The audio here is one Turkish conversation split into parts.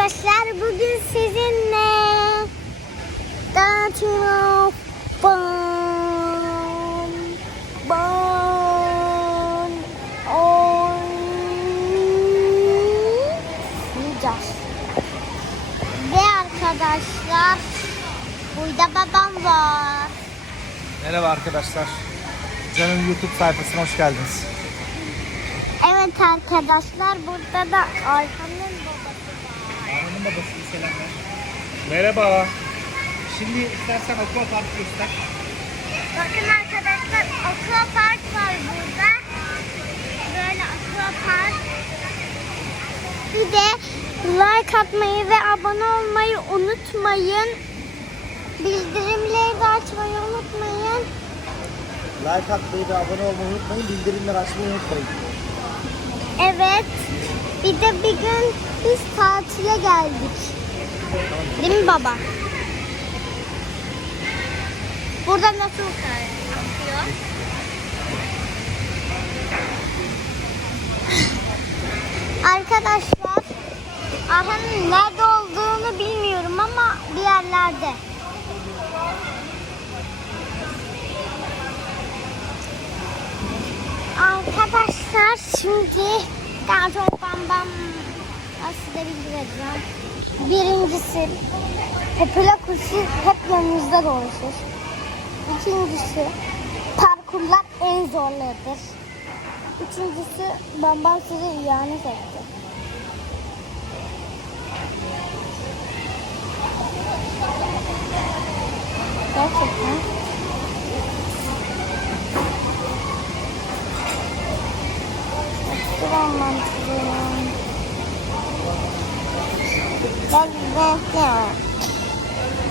arkadaşlar bugün sizinle Dağıtıyor Bon Bon Oynayacağız Ve arkadaşlar Burada babam var Merhaba arkadaşlar. Can'ın YouTube sayfasına hoş geldiniz. Evet arkadaşlar burada da Ayhan'ın babası var Hanımın babası selamlar. Merhaba. Şimdi istersen aqua park göster. Bakın arkadaşlar aqua park var burada. Böyle aqua park. Bir de like atmayı ve abone olmayı unutmayın. Bildirimleri de açmayı unutmayın. Like atmayı ve abone olmayı unutmayın. Bildirimleri açmayı unutmayın. Evet. Bir de bir gün biz tatile geldik. Değil mi baba? Burada nasıl yapıyor? Arkadaşlar Arhan'ın nerede olduğunu bilmiyorum ama bir yerlerde. Arkadaşlar şimdi daha çok bam bam nasıl da bildireceğim. Birincisi popüler kuşu hep yanınızda dolaşır. İkincisi parkurlar en zorludur. Üçüncüsü bambam size ihanet etti. Gerçekten. Sıram mantığım. Ben ben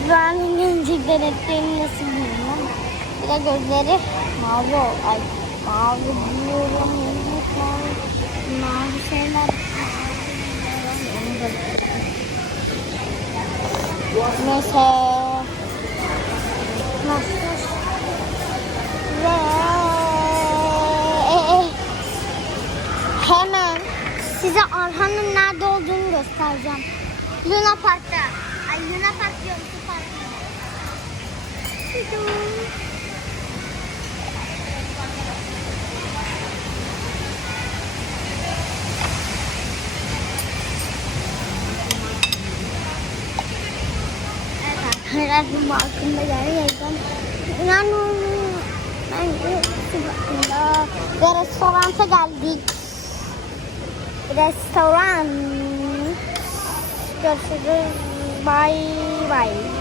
ben gelecek denetlerini nasıl ama bir de gözleri mavi ol. Ay mavi diyorum. Mavi. Mavi şeyler. Neyse. Nasıl? Ve hemen size Arhan'ın nerede olduğunu göstereceğim. Luna Park'ta. Ay Luna Park diyorum su parkında. Arkadaşlar bu hakkında gerçekten inanılmaz. Bence su hakkında ve restoranta geldik. Restoran. Görüşürüz. Bay bay.